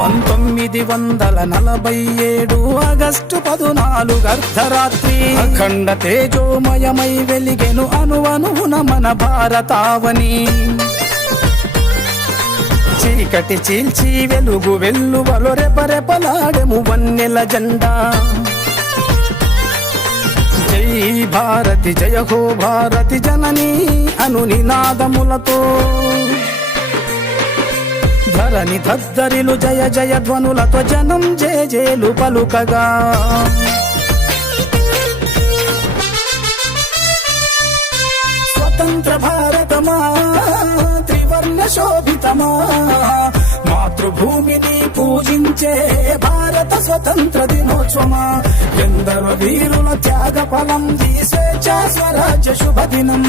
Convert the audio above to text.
1947 August 14 అర్ధరాత్రి అఖండ తేజోమయమై వెలిగెను అణువణువున మన భారతావని. చీకటి చీల్చి వెలుగు వెల్లువలో రెపరెపలాడెము వన్నెల జెండా. జై భారతి జయ హో భారతి జననీ అను నినాదములతో ధరణి దద్దరిలు జయ జయ ధ్వనులతో జనం జేజేలు పలుకగా. స్వతంత్ర భారతమా త్రివర్ణ శోభితమా మాతృభూమిని పూజించే భారత స్వతంత్ర దినోత్సవమా. ఎందరో వీరుల త్యాగ ఫలం ఈ స్వేచ్ఛా స్వరాజ్య శుభదినం.